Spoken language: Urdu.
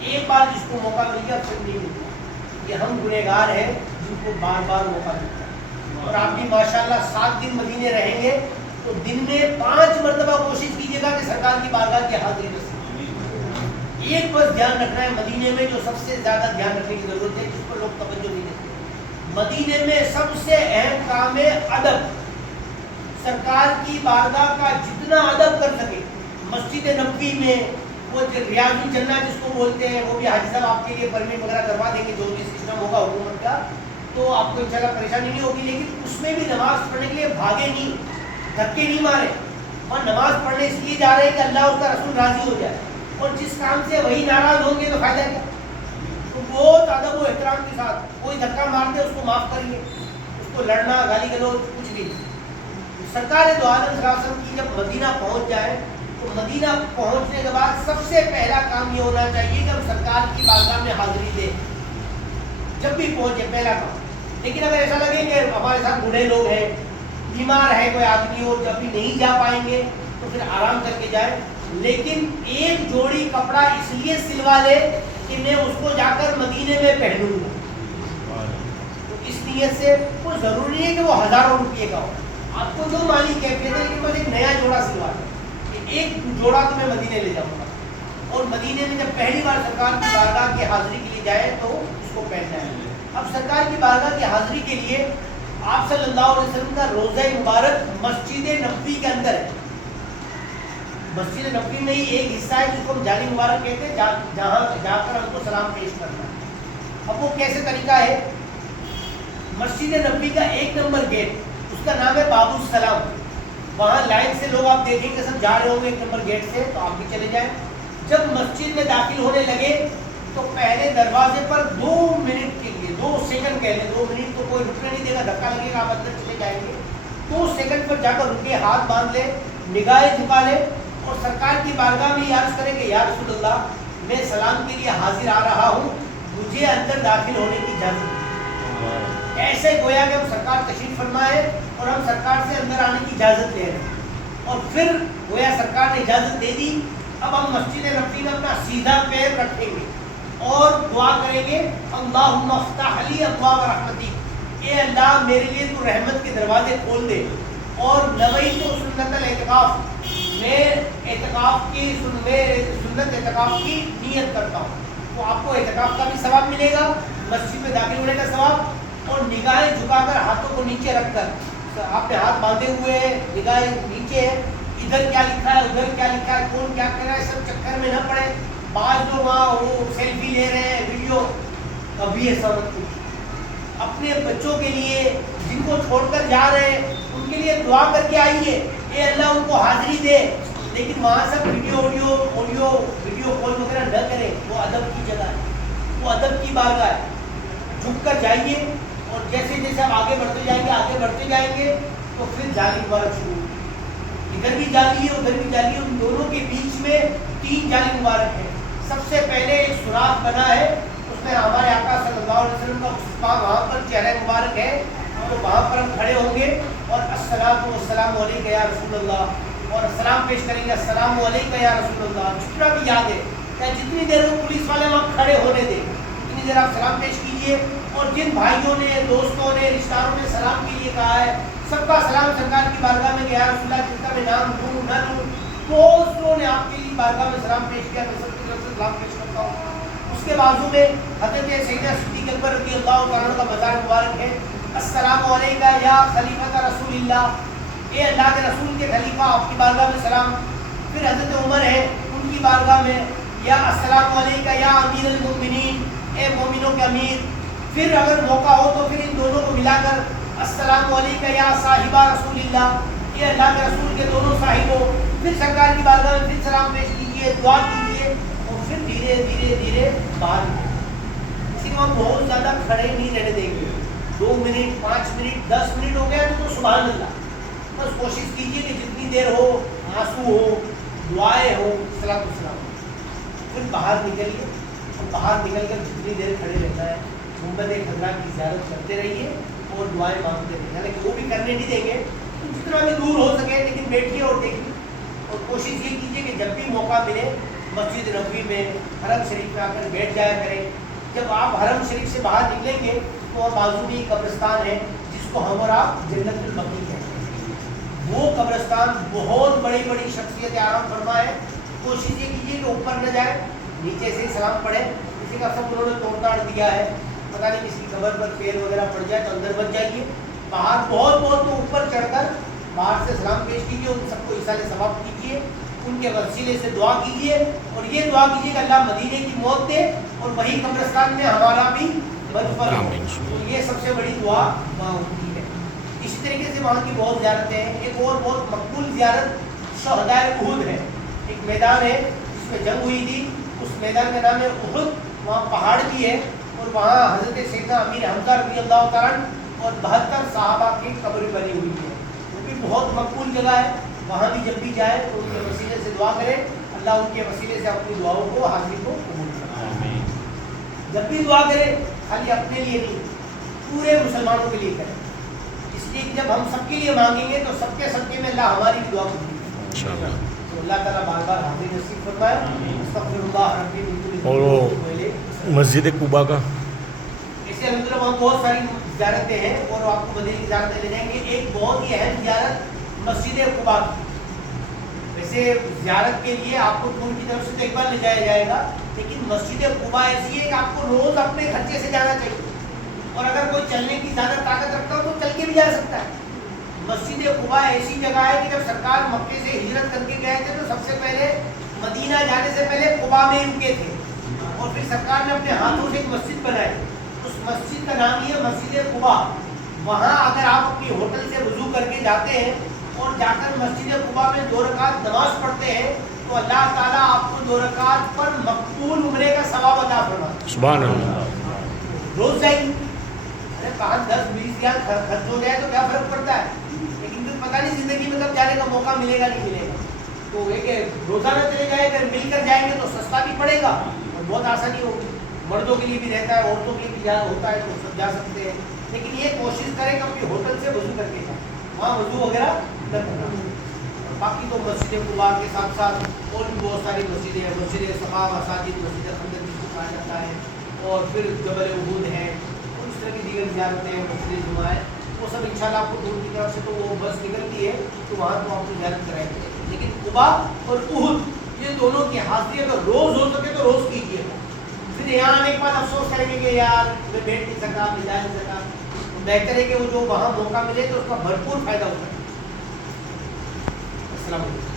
ایک بار جس کو موقع مل گیا پھر نہیں ملتا. یہ ہم گنہگار ہیں جن کو بار بار موقع ملتا ہے. اور آپ بھی ماشاءاللہ 7 دن مدینے رہیں گے تو دن میں 5 مرتبہ کوشش کیجیے گا کہ سرکار کی بارگاہ کی حاضری نصیب. ایک بس دھیان رکھنا ہے مدینے میں جو سب سے زیادہ دھیان رکھنے کی ضرورت ہے جس پر لوگ توجہ نہیں دیتے. مدینے میں سب سے اہم کام ہے ادب. سرکار کی بارگاہ کا جتنا ادب کر سکے. مسجد نبوی میں وہ ریاض الجنہ جس کو بولتے ہیں وہ بھی حاجی صاحب آپ کے لیے پرمٹ وغیرہ کروا دیں گے جو بھی سسٹم ہوگا حکومت کا, تو آپ کو انشاءاللہ پریشانی نہیں ہوگی. لیکن اس میں بھی نماز پڑھنے کے لیے بھاگے نہیں, دھکے نہیں مارے, اور نماز پڑھنے اس لیے جا رہے ہیں کہ اللہ اس کا رسول راضی ہو جائے. اور جس کام سے وہی ناراض ہوں گے تو فائدہ کیا. تو بہت ادب و احترام کے ساتھ کوئی دھکا مار دے اس کو معاف کریے, اس کو لڑنا گالی گلوچ کچھ بھی. سرکار دو عالم صلی اللہ علیہ وسلم کی جب مدینہ پہنچ جائے تو مدینہ پہنچنے کے بعد سب سے پہلا کام یہ ہونا چاہیے کہ ہم سرکار کی بارگاہ میں حاضری دیں جب بھی پہنچے, پہلا کام. لیکن اگر ایسا لگے کہ ہمارے ساتھ بوڑھے لوگ ہیں, بیمار ہے کوئی آدمی ہو, جب بھی نہیں جا پائیں گے تو پھر آرام کر کے جائیں. لیکن ایک جوڑی کپڑا اس لیے سلوا لے کہ میں اس کو جا کر مدینے میں پہنوں گا. تو اس نیت سے وہ ضروری ہے کہ وہ ہزاروں روپئے کا ہو, آپ کو جو مالی کیفیت ہے, لیکن بس ایک نیا جوڑا سلوا لیں کہ ایک جوڑا تو میں مدینے لے جاؤں گا. اور مدینے میں جب پہلی بار سرکار کی بارگاہ کی حاضری کے لیے جائے تو اس کو پہننا ہے. اب سرکار کی بارگاہ کی حاضری کے لیے آپ صلی اللہ علیہ وسلم کا روضہ مبارک مسجد نبوی کے اندر ہے. مسجد نبوی میں ہی ایک حصہ ہے جس کو ہم جالی مبارک کہتے ہیں, جہاں جا کر ہم کو سلام پیش کرنا ہے. اب وہ کیسے طریقہ ہے, مسجد نبوی کا 1 نمبر گیٹ, اس کا نام ہے باب السلام. وہاں لائن سے لوگ آپ دیکھیں گے سب جا رہے ہوں گے 1 نمبر گیٹ سے, تو آپ بھی چلے جائیں. جب مسجد میں داخل ہونے لگے تو پہلے دروازے پر 2 منٹ کے لیے, 2 سیکنڈ کہہ لیں, 2 منٹ تو کوئی رکنے نہیں دے گا, دھکا لگے گا آپ اندر چلے جائیں گے. 2 سیکنڈ پر جا کر رکے, ہاتھ باندھ لے, نگاہیں جھکا لے اور سرکار کی بارگاہ میں یہ عرض کریں کہ یا رسول اللہ میں سلام کے لیے حاضر آ رہا ہوں, مجھے اندر داخل ہونے کی اجازت دیں. ایسے گویا کہ ہم سرکار تشریف فرما ہے اور ہم سرکار سے اندر آنے کی اجازت لے رہے ہیں. اور پھر گویا سرکار نے اجازت دے دی. اب ہم مسجد نبوی میں اپنا سیدھا پیر رکھیں گے اور دعا کریں گے اللہم افتح لی ابواب رحمتک, اے اللہ میرے لیے تو رحمت کے دروازے کھول دے. اور نویت سنت الاعتکاف, میں سنت اعتکاف کی نیت کرتا ہوں. تو آپ کو اعتکاف کا بھی ثواب ملے گا, مسجد میں داخل ہونے کا ثواب, اور نگاہیں جھکا کر ہاتھوں کو نیچے رکھ کر آپ نے ہاتھ باندھے ہوئے ہیں, نگاہیں نیچے ہے, ادھر کیا لکھا ہے ادھر کیا لکھا ہے کون کیا کر رہا ہے سب چکر میں نہ پڑے. بعض لوگ وہاں وہ سیلفی لے رہے ہیں, ویڈیو, کبھی ایسا مت کیجیے. اپنے بچوں کے لیے جن کو چھوڑ کر جا رہے ہیں ان کے لیے دعا کر کے آئیے, اے اللہ ان کو حاضری دے. لیکن وہاں سب ویڈیو کال وغیرہ نہ کریں, وہ ادب کی جگہ ہے, وہ ادب کی بارگاہ ہے. جھک کر جائیے اور جیسے جیسے آپ آگے بڑھتے جائیں گے تو پھر جالی مبارک شروع ہوگی. ادھر بھی جالی ہے ادھر بھی جالی ہے, ان دونوں کے بیچ میں 3 جالی مبارک ہیں. سب سے پہلے ایک سوراخ بنا ہے, اس میں ہمارے آقا صلی اللہ علیہ وسلم کا وہاں پر چہرہ مبارک ہے, تو وہاں پر ہم کھڑے ہوں گے اور السلام علیکم یا رسول اللہ, اور سلام پیش کریں گے السلام علیکم یا رسول اللہ. جتنا بھی یاد ہے کہ جتنی دیر وہ پولیس والے وہاں کھڑے ہونے دیں اتنی دیر آپ سلام پیش کیجیے. اور جن بھائیوں نے, دوستوں نے, رشتہ داروں نے سلام کے لیے کہا ہے, سب کا سلام سرکار کی بارگاہ میں گیا رسول اللہ, جس کا میں نام لوں نہ لوں, بہت لوگوں نے آپ کے لیے بارگاہ میں سلام پیش کیا, میں سب کی طرف سے سلام پیش کرتا ہوں. اس کے بازو میں حضرت سیدنا صدیق اکبر رضی اللہ تعالیٰ کا مزار مبارک ہے. السلام علیکم یا خلیفۃ رسول اللہ, اے اللہ کے رسول کے خلیفہ آپ کی بارگاہ میں سلام. پھر حضرت عمر ہے, ان کی بارگاہ میں یا السلام علیکم یا امیر المؤمنین, اے مومنوں کے امیر. پھر اگر موقع ہو تو پھر ان دونوں کو ملا کر السلام علیکم یا صاحبہ رسول اللہ, اے اللہ کے رسول کے دونوں صاحبوں. پھر سرکار کی بارگاہ میں پھر سلام پیش کیجیے, دعا کیجیے, اور پھر دھیرے باہر نکلیں. اسی کو ہم بہت زیادہ کھڑے نہیں رہنے دیں گے. 2 منٹ 5 منٹ 10 منٹ ہو گیا تو سبحان اللہ. بس کوشش کیجیے کہ جتنی دیر ہو, آنسو ہو, دعائیں ہو, صلاۃ والسلام. پھر باہر نکلیے, اور باہر نکل کر جتنی دیر کھڑے رہنا ہے گنبد خضرا کی زیارت کرتے رہیے اور دعائیں مانگتے رہیے. حالانکہ وہ بھی کرنے نہیں دیں گے, تو جتنا بھی دور ہو سکے لیکن بیٹھیے اور دیکھیے. اور کوشش یہ کیجیے کہ جب بھی موقع ملے مسجد نبوی میں حرم شریف میں آ کر بیٹھ جایا کریں. جب آپ حرم شریف سے باہر نکلیں گے تو بازو میں قبرستان ہے جس کو ہم اور آپ جنت البقیع کہتے ہیں. وہ قبرستان بہت بڑی بڑی شخصیت آرام فرما ہے. کوشش یہ کیجیے کہ اوپر نہ جائے, نیچے سے ہی سلام پڑھیں. کسی کا سب انہوں نے توڑ تاڑ دیا ہے, پتہ نہیں کسی کی قبر پر پیر وغیرہ پڑ جائے تو اندر بچ جائیے. باہر بہت بہت تو اوپر چڑھ کر باہر سے سلام پیش کیجیے, ان سب کو ایصال ثواب کیجیے, ان کے وسیلے سے دعا کیجیے, اور یہ دعا کیجیے کہ اللہ مدینے کی موت دے اور وہی قبرستان میں ہمارا بھی مدفن ہو. تو یہ سب سے بڑی دعا وہاں ہوتی ہے. اسی طریقے سے وہاں کی بہت زیارتیں ہیں. ایک اور بہت مقبول زیارت شہدائے احد ہے. ایک میدان ہے جس میں جنگ ہوئی تھی, اس میدان کا نام ہے احد. وہاں پہاڑ بھی ہے اور وہاں حضرت سیدنا امیر حمزہ رضی اللہ تعالیٰ اور 72 صحابہ کی قبر بنی ہوئی ہے. وہ بھی بہت مقبول جگہ ہے. وہاں بھی جب بھی جائے تو ان کے وسیلے سے دعا کرے, اللہ ان کے وسیلے سے اپنی دعاؤں کو حاضری کو قبول کرے. جب بھی دعا کرے خالی اپنے لیے نہیں, پورے مسلمانوں کے لیے کرے. اس لیے کہ جب ہم سب کے لیے مانگیں گے تو سب کے صدقے میں اللہ ہماری بھی دعا قبول کرے. تو اللہ تعالیٰ بار بار حاضری نصیب فرمائے. استغفر اللہ ربی من اور وہ مسجد قباء کا اسے الحمدللہ وہاں بہت ساری زیارتیں ہیں اور آپ کو مدینے کی زیارتیں لے جائیں گے. ایک بہت ہی اہم زیارت مسجد قباء کی. ویسے زیارت کے لیے آپ کو ٹور کی طرف سے تو ایک بار لے جایا جائے گا, لیکن مسجد قباء ایسی ہے کہ آپ کو روز اپنے خرچے سے جانا چاہیے. اور اگر کوئی چلنے کی زیادہ طاقت رکھتا ہو تو چل کے بھی جا سکتا ہے. مسجد قباء ایسی جگہ ہے کہ جب سرکار مکے سے ہجرت کر کے گئے تھے تو سب سے پہلے مدینہ جانے سے پہلے قباء میں رکے تھے, اور پھر سرکار نے اپنے ہاتھوں سے ایک مسجد بنائی. اس مسجد کا نام ہی ہے مسجد قباء. وہاں اگر آپ اپنی ہوٹل سے وضو کر کے جاتے ہیں اور جا کر مسجد قباء میں 2 رکعت نماز پڑھتے ہیں تو اللہ تعالیٰ آپ کو 2 رکعت پر مقبول عمرے کا ثواب عطا فرماتا ہے. سبحان اللہ. روز جائیے, ارے 5-10-20 ریال خرچ ہو جائے تو کیا فرق پڑتا ہے, لیکن پھر پتہ نہیں زندگی میں کب جانے کا موقع ملے گا نہیں ملے گا. تو یہ کہ روزانہ چلے جائیں, اگر مل کر جائیں گے تو سستا بھی پڑے گا اور بہت آسانی ہوگی. مردوں کے لیے بھی رہتا ہے, عورتوں کے لیے بھی ہوتا ہے, تو سب جا سکتے ہیں. لیکن یہ کوشش کریں کہ اپنی ہوٹل سے وضو کر کے جائیں, وہاں وضو وغیرہ نہ کرنا. باقی تو مسجد قباء کے ساتھ ساتھ اور بھی بہت ساری مسجدیں ہیں. مسجد صفا مساجد, مسجد خندق جس کو کہا جاتا ہے, اور پھر جبل احد ہے, اور اس طرح کی دیگر زیارتیں ہیں, مسجد جمعہ ہے. وہ سب انشاءاللہ آپ کو دور کی طرف سے تو وہ بس نکلتی ہے تو وہاں تو آپ کو زیارت کرائیں گے. لیکن قباء اور احد یہ دونوں کی حاضری اگر روز ہو سکے تو روز کیجیے گا. پھر یہاں آنے کے بعد افسوس کریں گے کہ یار میں بیٹھ نہیں سکا, میں جا نہیں سکا. بہتر ہے کہ وہ جو وہاں موقع ملے تو اس کا بھرپور فائدہ اٹھائیں. السلام علیکم.